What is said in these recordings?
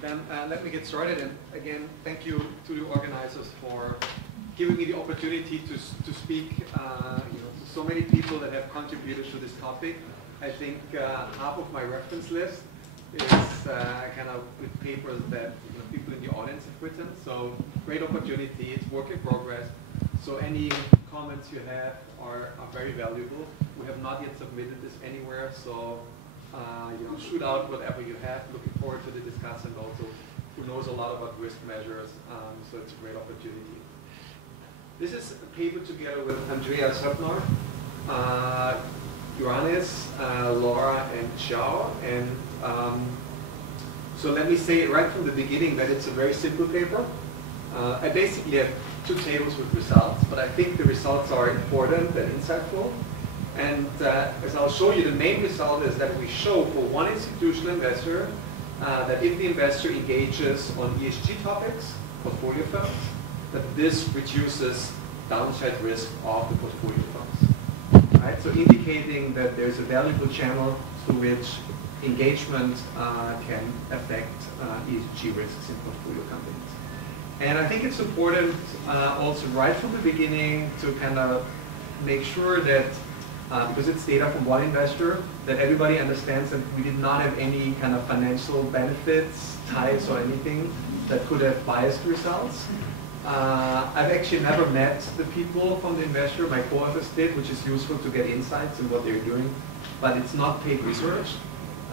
Then let me get started. And again, thank you to the organizers for giving me the opportunity to speak to so many people that have contributed to this topic. I think half of my reference list is kind of with papers that people in the audience have written. So great opportunity. It's work in progress. So any comments you have are very valuable. We have not yet submitted this anywhere, so shoot out whatever you have. Looking forward to the discussion also, who knows a lot about risk measures, so it's a great opportunity. This is a paper together with Andrea Söppner, Ioannis, Laura, and Xiao. And so let me say right from the beginning that it's a very simple paper. I basically have two tables with results, but I think the results are important and insightful. And as I'll show you, the main result is that we show for one institutional investor that if the investor engages on ESG topics, portfolio firms, that this reduces downside risk of the portfolio firms. Right? So indicating that there's a valuable channel through which engagement can affect ESG risks in portfolio companies. And I think it's important also right from the beginning to kind of make sure that because it's data from one investor, that everybody understands that we did not have any kind of financial benefits, ties, or anything that could have biased results. I've actually never met the people from the investor. My co-authors did, which is useful to get insights in what they're doing, but it's not paid research,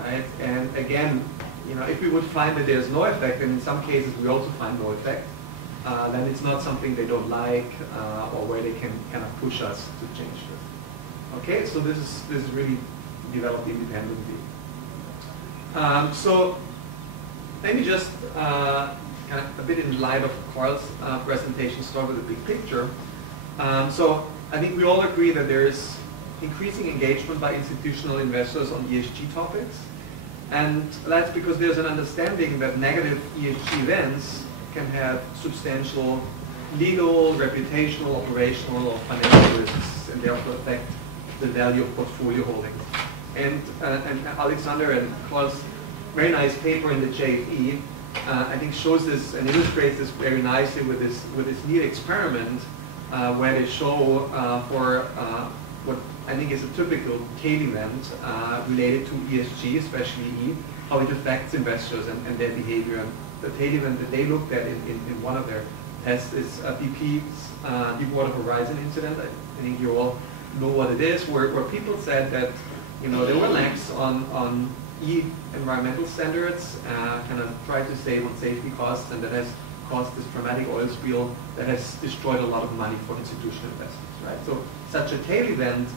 right? And again, if we would find that there's no effect, and in some cases we also find no effect, then it's not something they don't like or where they can kind of push us to change this. Okay, so this is really developed independently. So let me just kind of a bit in light of Carl's presentation start with a big picture. So I think we all agree that there is increasing engagement by institutional investors on ESG topics, and that's because there's an understanding that negative ESG events can have substantial legal, reputational, operational, or financial risks, and therefore affect the value of portfolio holdings. And Alexander and Carl's very nice paper in the JFE, I think shows this and illustrates this very nicely with this neat experiment where they show for what I think is a typical tail event related to ESG, especially E, how it affects investors and their behavior. And the tail event that they looked at in one of their tests is BP's Deepwater Horizon incident. I think you all know what it is, where people said that they were lax on environmental standards, kind of tried to save on safety costs, and that has caused this dramatic oil spill that has destroyed a lot of money for institutional investors. Right? So such a tail event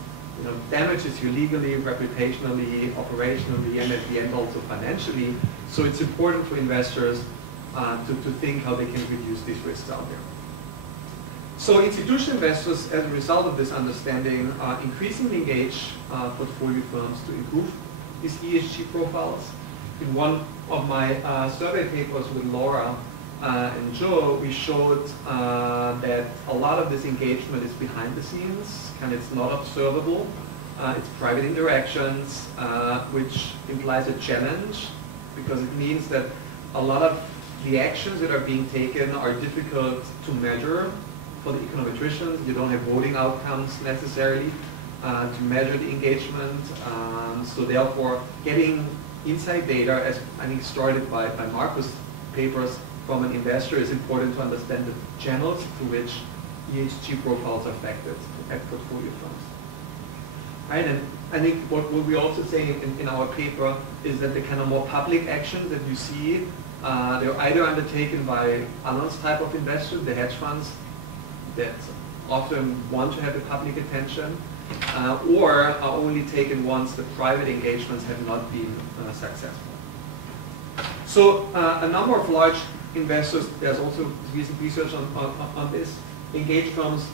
damages you legally, reputationally, operationally, and at the end also financially. So it's important for investors to think how they can reduce these risks out there. So institutional investors, as a result of this understanding, increasingly engage portfolio firms to improve these ESG profiles. In one of my survey papers with Laura and Joe, we showed that a lot of this engagement is behind the scenes, and it's not observable. It's private interactions, which implies a challenge, because it means that a lot of the actions that are being taken are difficult to measure. For the econometricians, you don't have voting outcomes necessarily to measure the engagement. So therefore, getting inside data, as I think started by Marco's papers, from an investor is important to understand the channels through which ESG profiles are affected at portfolio firms. Right? And I think what we also say in our paper is that the kind of more public actions that you see, they're either undertaken by Alan's type of investors, the hedge funds, that often want to have the public attention, or are only taken once the private engagements have not been successful. So a number of large investors, there's also recent research on this, engage firms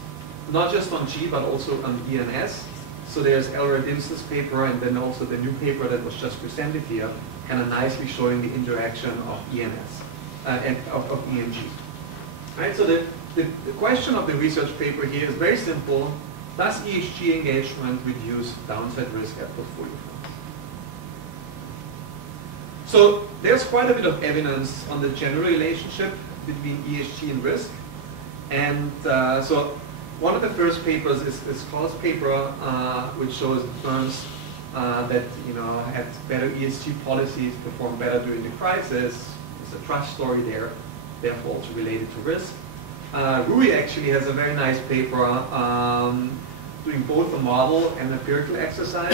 not just on G but also on E and S. So there's Elroy Dimson's paper and then also the new paper that was just presented here, kind of nicely showing the interaction of E and S and of E and G. Right? So the question of the research paper here is very simple. Does ESG engagement reduce downside risk at portfolio firms? So there's quite a bit of evidence on the general relationship between ESG and risk. And so one of the first papers is Cole's paper, which shows firms that had better ESG policies performed better during the crisis. It's a trust story there, therefore also related to risk. Rui actually has a very nice paper doing both a model and empirical exercise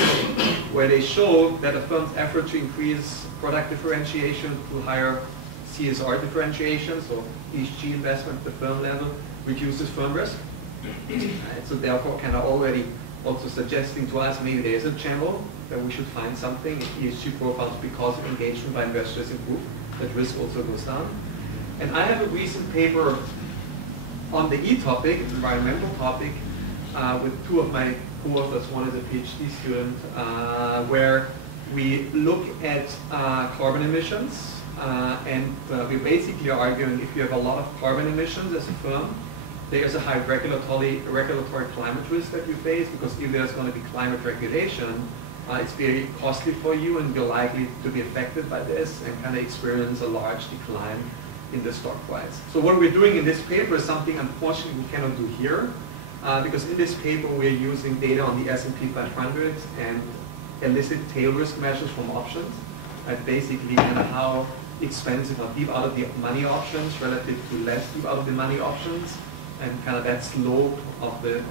where they show that a firm's effort to increase product differentiation through higher CSR differentiation, so ESG investment at the firm level, reduces firm risk. So therefore kind of already also suggesting to us maybe there is a channel that we should find something in ESG profiles because of engagement by investors improve, that risk also goes down. And I have a recent paper on the E topic, environmental topic, with two of my co-authors. One is a PhD student, where we look at carbon emissions, and we basically are arguing if you have a lot of carbon emissions as a firm, there's a high regulatory climate risk that you face, because if there's going to be climate regulation, it's very costly for you and you're likely to be affected by this and kind of experience a large decline in the stock price. So what we're doing in this paper is something unfortunately we cannot do here, because in this paper we're using data on the S&P 500 and illicit tail risk measures from options, basically kind of how expensive or deep out of the money options relative to less deep out of the money options, and kind of that slope of the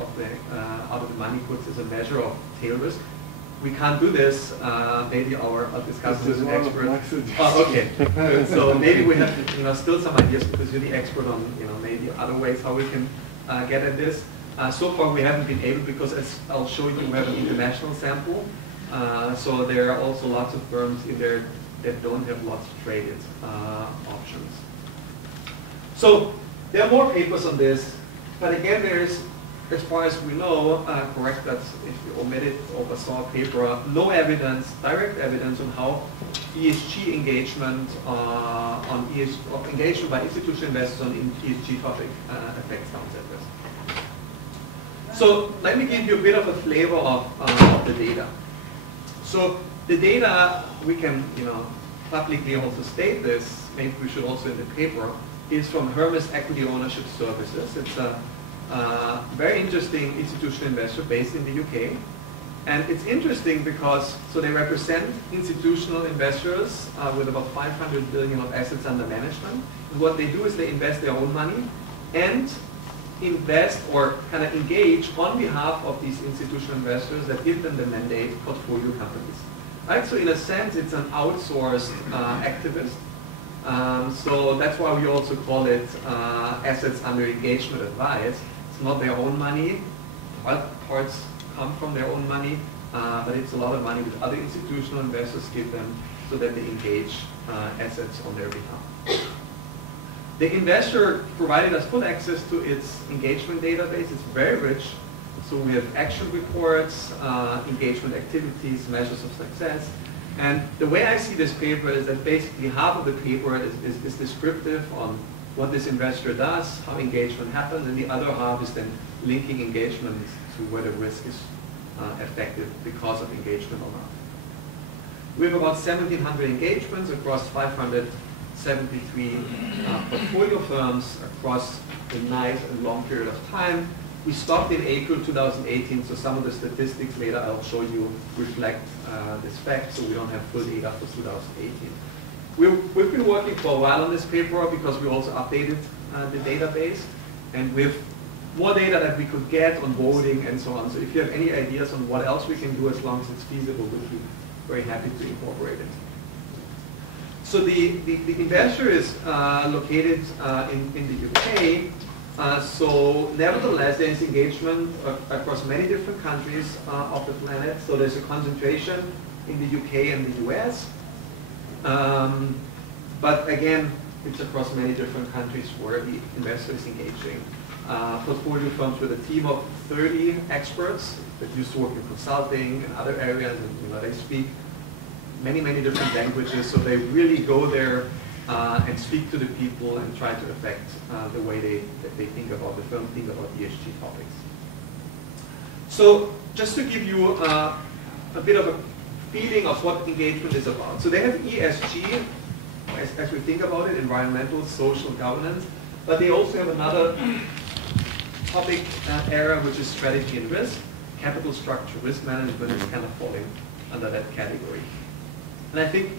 out of the money puts as a measure of tail risk. We can't do this. Maybe I'll discuss this with an expert. Oh, okay. Good. So maybe we have still some ideas, because you're the expert on maybe other ways how we can get at this. So far we haven't been able, because as I'll show you, we have an international sample. So there are also lots of firms in there that don't have lots of traded options. So there are more papers on this, but again there is, as far as we know, correct that if you omitted or saw a paper, no evidence, direct evidence on how ESG engagement engagement by institutional investors on ESG topic affects downside risk. So let me give you a bit of a flavor of the data. So the data, we can publicly also state this, maybe we should also in the paper, is from Hermes Equity Ownership Services. It's a very interesting institutional investor based in the UK. And it's interesting because, so they represent institutional investors with about 500 billion of assets under management. And what they do is they invest their own money and invest or kind of engage on behalf of these institutional investors that give them the mandate portfolio companies. Right? So in a sense, it's an outsourced activist. So that's why we also call it assets under engagement advice. It's not their own money. Parts come from their own money, but it's a lot of money that other institutional investors give them so that they engage assets on their behalf. The investor provided us full access to its engagement database. It's very rich. So we have action reports, engagement activities, measures of success. And the way I see this paper is that basically half of the paper is descriptive on what this investor does, how engagement happens, and the other half is then linking engagement to whether risk is effective because of engagement or not. We have about 1,700 engagements across 573 portfolio firms across a nice and long period of time. We stopped in April 2018, so some of the statistics later I'll show you reflect this fact, so we don't have full data for 2018. We've been working for a while on this paper because we also updated the database, and with more data that we could get on voting and so on. So if you have any ideas on what else we can do as long as it's feasible, we'd be very happy to incorporate it. So the investor is located in the UK. So nevertheless, there is engagement across many different countries of the planet. So there's a concentration in the UK and the US. But again, it's across many different countries where the investor is engaging. Portfolio firms with a team of 30 experts that used to work in consulting and other areas, and they speak many different languages, so they really go there and speak to the people and try to affect the way they think about the firm, think about ESG topics. So just to give you a bit of a feeling of what engagement is about. So they have ESG, as we think about it, environmental, social, governance, but they also have another topic area, which is strategy and risk. Capital structure, risk management is kind of falling under that category. And I think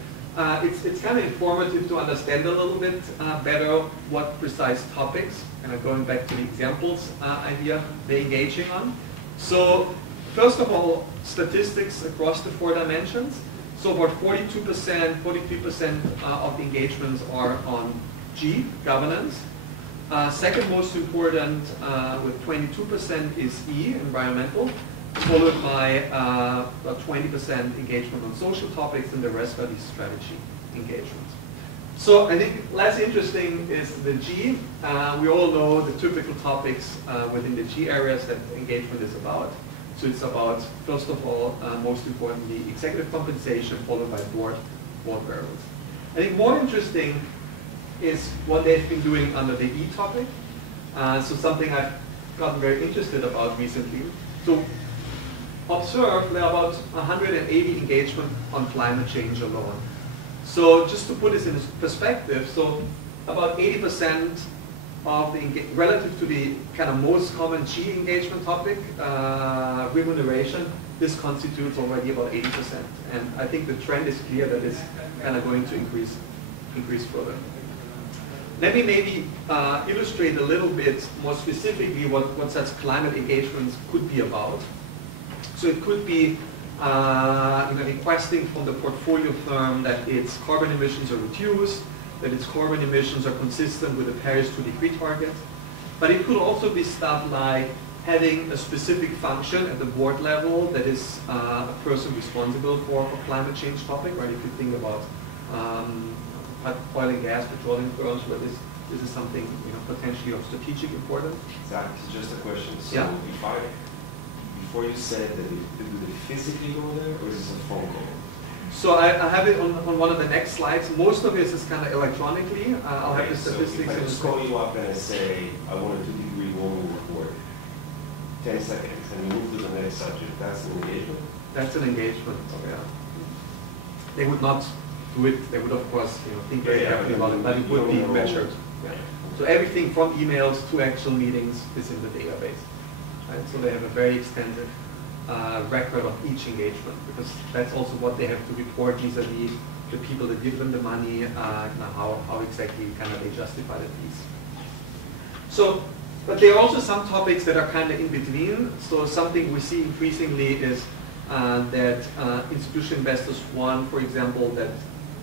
it's kind of informative to understand a little bit better what precise topics, kind of going back to the examples idea, they're engaging on. So first of all, statistics across the 4 dimensions. So about 42%, 43% of the engagements are on G, governance. Second most important, with 22%, is E, environmental, followed by about 20% engagement on social topics, and the rest are these strategy engagements. So I think less interesting is the G. We all know the typical topics within the G areas that engagement is about. So it's about, first of all, most importantly, executive compensation, followed by board variables. I think more interesting is what they've been doing under the E topic. So something I've gotten very interested about recently. So observe there are about 180 engagement on climate change alone. So just to put this in perspective, so about 80% of the, relative to the kind of most common G engagement topic, remuneration, this constitutes already about 80%. And I think the trend is clear that it's kind of going to increase further. Let me maybe illustrate a little bit more specifically what such climate engagements could be about. So it could be requesting from the portfolio firm that its carbon emissions are reduced, that its carbon emissions are consistent with the Paris 2-degree target. But it could also be stuff like having a specific function at the board level that is a person responsible for climate change topic, right? If you think about oil and gas, petroleum firms, where this is something potentially of strategic importance. Exactly. So just a question. So yeah. Before you said that do they physically go there, or is this a phone call? So I have it on one of the next slides. Most of it is kind of electronically. I'll have the statistics. So if I just call you up and I say, I want a 2-degree warming report, 10 seconds, and you move to the next subject, that's an engagement? That's an engagement, yeah. They would not do it. They would, of course, think very carefully about it, but it would be measured. Yeah. So everything from emails to actual meetings is in the database. Right? So they have a very extensive record of each engagement, because that's also what they have to report vis-a-vis the people that give them the money, how exactly they justify the fees. So, but there are also some topics that are kind of in between. So something we see increasingly is that institutional investors want, for example, that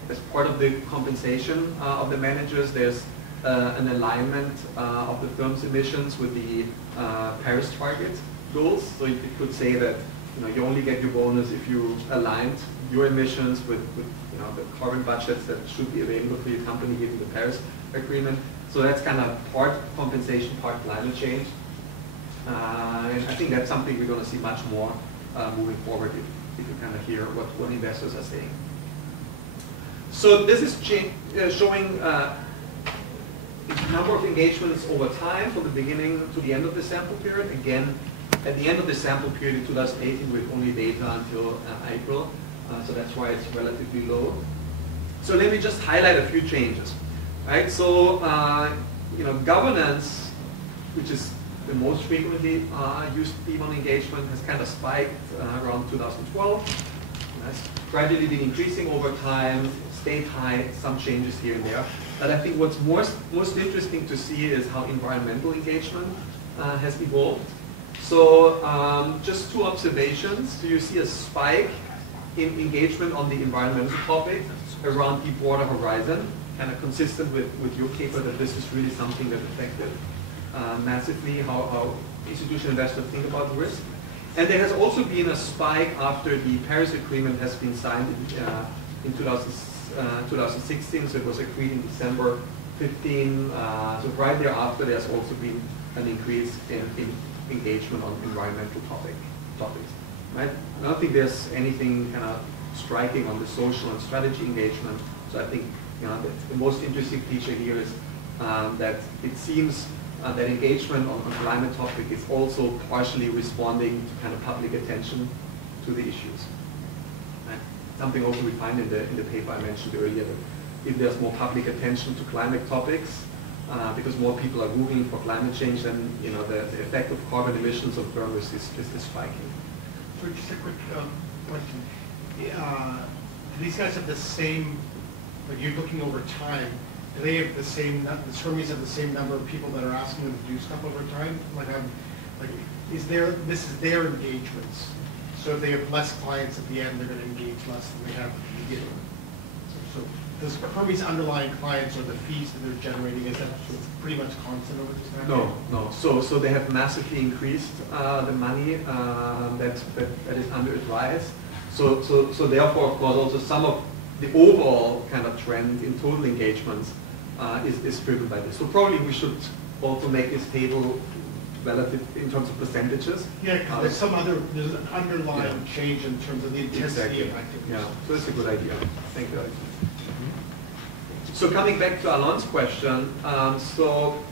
as part of the compensation of the managers, there's an alignment of the firm's emissions with the Paris target goals. So you could say that you only get your bonus if you aligned your emissions with the carbon budgets that should be available for your company given the Paris Agreement. So that's kind of part compensation, part climate change. And I think that's something we're going to see much more moving forward if you kind of hear what investors are saying. So this is showing number of engagements over time from the beginning to the end of the sample period. Again, at the end of the sample period in 2018, we have only data until April, so that's why it's relatively low. So let me just highlight a few changes. Right? So governance, which is the most frequently used theme on engagement, has kind of spiked around 2012. It's gradually been increasing over time, stayed high, some changes here and there. But I think what's most interesting to see is how environmental engagement has evolved. So just 2 observations. So you see a spike in engagement on the environmental topic around Deepwater Horizon, kind of consistent with your paper that this is really something that affected massively how institutional investors think about risk. And there has also been a spike after the Paris Agreement has been signed in 2016, so it was agreed in December 15. So right thereafter, there's also been an increase in engagement on environmental topics. Right? I don't think there's anything kind of striking on the social and strategy engagement. So I think the most interesting feature here is that it seems that engagement on climate topic is also partially responding to kind of public attention to the issues. Right? something also we find in the paper I mentioned earlier, that if there's more public attention to climate topics, because more people are Googling for climate change, then the effect of carbon emissions of firms is spiking. So just a quick question. Do these guys have the same, like you're looking over time, do they have the same, the Hermes have the same number of people that are asking them to do stuff over time? This is their engagements. So if they have less clients at the end, they're going to engage less than they have at the beginning. So does Hermes' underlying clients or the fees that they're generating, is that sort of pretty much constant over this time? No. So they have massively increased the money that is under advice. So therefore, of course, also some of the overall kind of trend in total engagements is driven by this. So probably we should also make this table relative in terms of percentages. Yeah, because there's an underlying change in terms of the intensity of activities. Yeah, so that's a good idea. Thank you. So coming back to Alain's question, so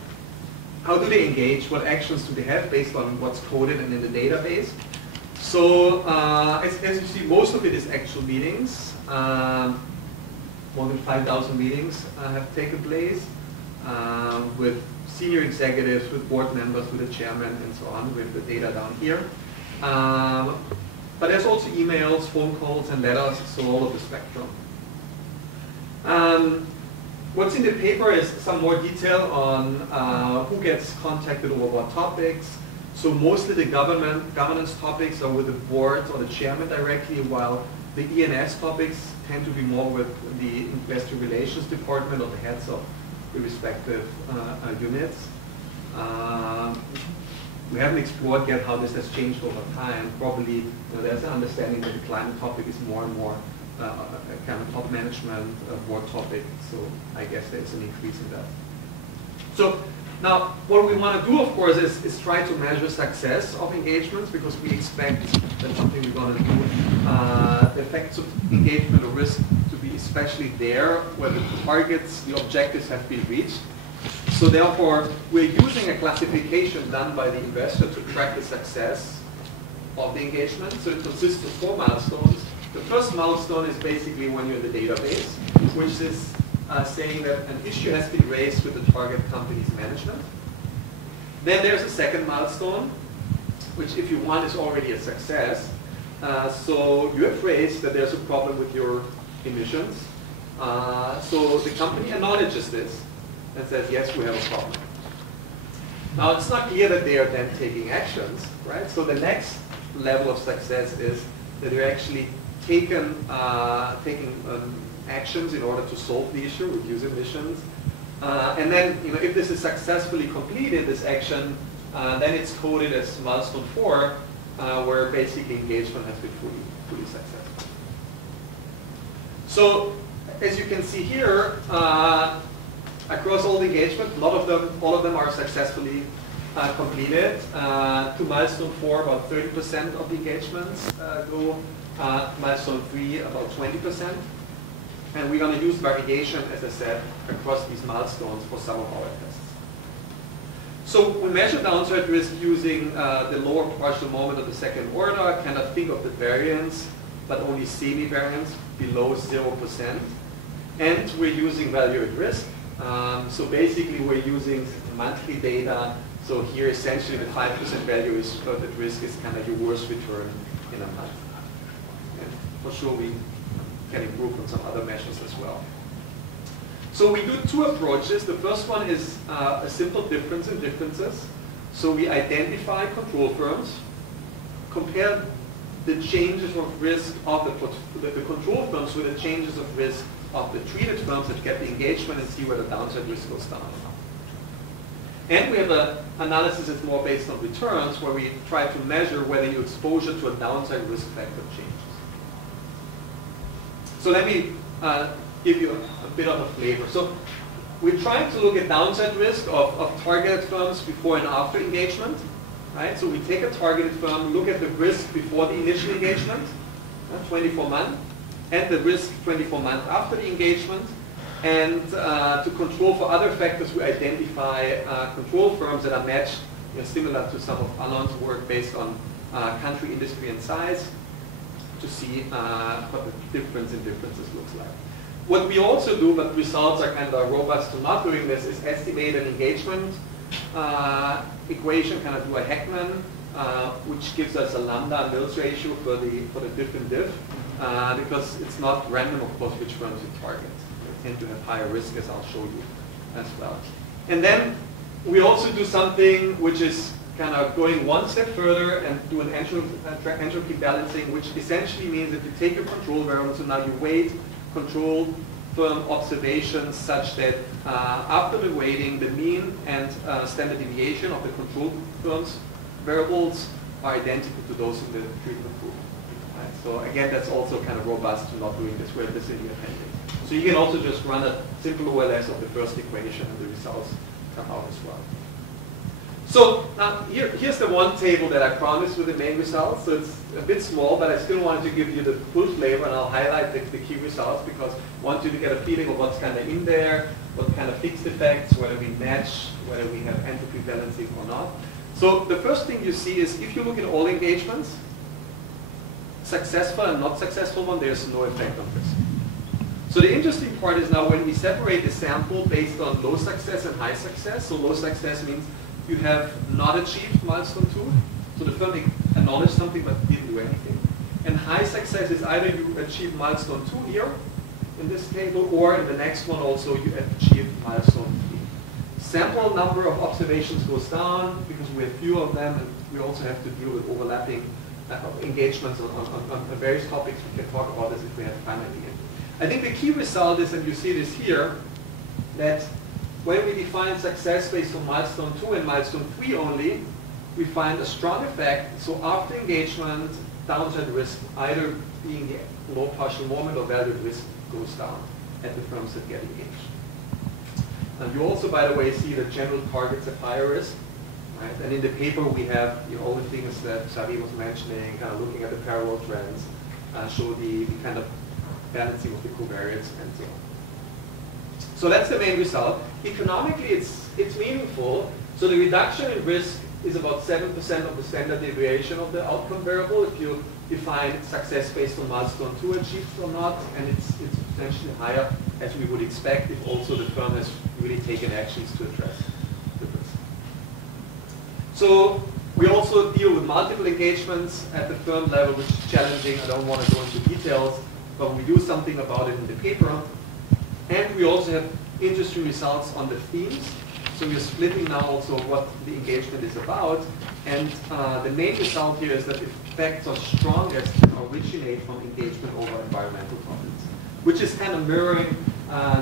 how do they engage? What actions do they have based on what's coded and in the database? So as you see, most of it is actual meetings. More than 5,000 meetings have taken place with senior executives, with board members, with the chairman, and so on, with the data down here. But there's also emails, phone calls, and letters, so all of the spectrum. What's in the paper is some more detail on who gets contacted over what topics. So mostly the governance topics are with the board or the chairman directly, while the E&S topics tend to be more with the investor relations department or the heads of the respective units. We haven't explored yet how this has changed over time. Probably there's an understanding that the climate topic is more and more a kind of top management board topic. So I guess there's an increase in that. So now what we want to do, of course, is try to measure success of engagements, because we expect that's something we're going to do. The effects of engagement or risk to be especially there where the targets, the objectives have been reached. So therefore, we're using a classification done by the investor to track the success of the engagement. So it consists of 4 milestones. The first milestone is basically when you're in the database, which is saying that an issue has been raised with the target company's management. Then there's a second milestone, which if you want is already a success. So you have raised that there's a problem with your emissions. So the company acknowledges this and says, yes, we have a problem. Now it's not clear that they are then taking actions, right? So the next level of success is that they're actually taking actions in order to solve the issue, reduce emissions. And then, if this is successfully completed, this action, then it's coded as milestone 4, where basically engagement has been fully successful. So, as you can see here, across all the engagement, all of them are successfully completed. To milestone 4, about 30% of the engagements go. Milestone 3, about 20%. And we're going to use variation, as I said, across these milestones for some of our tests. So we measure downside risk using the lower partial moment of the second order. I cannot think of the variance, but only semi-variance below 0%. And we're using value at risk. So basically we're using monthly data. So here essentially the 5% value is at risk is kind of your worst return in a month. And for sure we can improve on some other measures as well. So we do 2 approaches. The first one is a simple difference in differences. So we identify control firms, compare the changes of risk of the control firms with the changes of risk of the treated firms that get the engagement, and see whether downside risk goes down or not. And we have an analysis that's more based on returns, where we try to measure whether your exposure to a downside risk factor changes. So let me give you a bit of a flavor. So we're trying to look at downside risk of targeted firms before and after engagement. Right? So we take a targeted firm, look at the risk before the initial engagement, 24 months, and the risk 24 months after the engagement. And to control for other factors, we identify control firms that are matched, similar to some of Alain's work based on country, industry, and size. to see what the difference in differences looks like. What we also do, but results are kind of robust to not doing this, is estimate an engagement equation, kind of do a Heckman, which gives us a lambda Mills ratio for the different diff, because it's not random, of course, which firms you target. They tend to have higher risk, as I'll show you as well. And then we also do something which is kind of going one step further and do an entropy balancing, which essentially means that you take your control variable, so now you weight control firm observations such that after the weighting, the mean and standard deviation of the control firm's variables are identical to those in the treatment group. Right? So again, that's also kind of robust to not doing this. We have this in the appendix. So you can also just run a simple OLS of the first equation and the results come out as well. So here's the one table that I promised with the main results. So it's a bit small, but I still wanted to give you the full flavor, and I'll highlight the key results because I want you to get a feeling of what's kind of in there, what kind of fixed effects, whether we match, whether we have entropy balancing or not. So the first thing you see is if you look at all engagements, successful and not successful one, there's no effect on risk. So the interesting part is now when we separate the sample based on low success and high success, so low success means you have not achieved milestone 2, so the firm acknowledged something but didn't do anything. And high success is either you achieve milestone 2 here in this table, or in the next one also you achieve milestone 3. Sample number of observations goes down because we have fewer of them, and we also have to deal with overlapping engagements on various topics. We can talk about this if we have time at the end. I think the key result is, and you see this here, that when we define success based on milestone 2 and milestone 3 only, we find a strong effect. So after engagement, downside risk, either being the low partial moment or value risk, goes down at the firms that get engaged. And you also, by the way, see that general targets have higher risk. Right? And in the paper we have all the things that Xavi was mentioning, kind of looking at the parallel trends, show the kind of balancing of the covariates and so on. So that's the main result. Economically, it's meaningful. So the reduction in risk is about 7% of the standard deviation of the outcome variable if you define success based on milestone 2 achieved or not, and it's potentially higher as we would expect if also the firm has really taken actions to address the risk. So we also deal with multiple engagements at the firm level, which is challenging. I don't want to go into details, but we do something about it in the paper. And we also have interesting results on the themes. So we're splitting now also what the engagement is about. And the main result here is that effects are strongest originate from engagement over environmental topics, which is kind of mirroring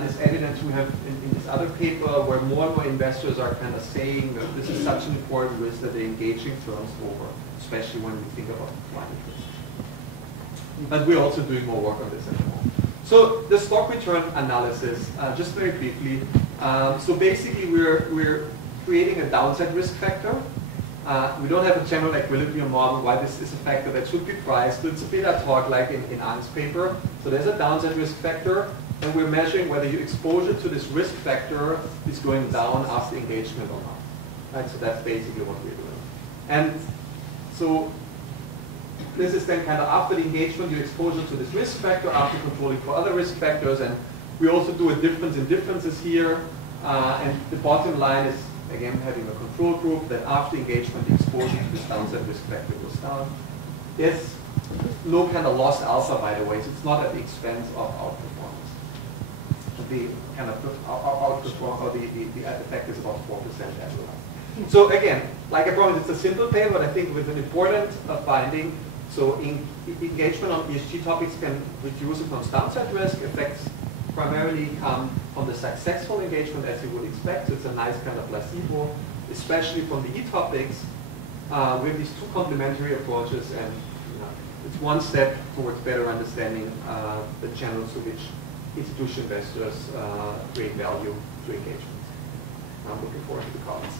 this evidence we have in this other paper where more and more investors are kind of saying that this is such an important risk that they're engaging firms over, especially when we think about climate risk. But we're also doing more work on this at the moment. So the stock return analysis, just very briefly. So basically we're creating a downside risk factor. We don't have a general equilibrium model why this is a factor that should be priced. So it's a bit ad hoc like in Ang's paper. So there's a downside risk factor, and we're measuring whether your exposure to this risk factor is going down after engagement or not. Right? So that's basically what we're doing. And so this is then kind of after the engagement, your exposure to this risk factor, after controlling for other risk factors. And we also do a difference in differences here. And the bottom line is, again, having a control group that after engagement, the exposure to this downside risk factor goes down. There's no kind of lost alpha, by the way, so it's not at the expense of outperformance. The kind of outperform, or the effect is about 4% annualized. So again, like I promised, it's a simple paper, but I think with an important finding. So engagement on ESG topics can reduce the firm's downside risk. Effects primarily come from the successful engagement, as you would expect. So it's a nice kind of placebo, especially from the e-topics. We have these two complementary approaches, and it's one step towards better understanding the channels through which institutional investors create value through engagement. I'm looking forward to the comments.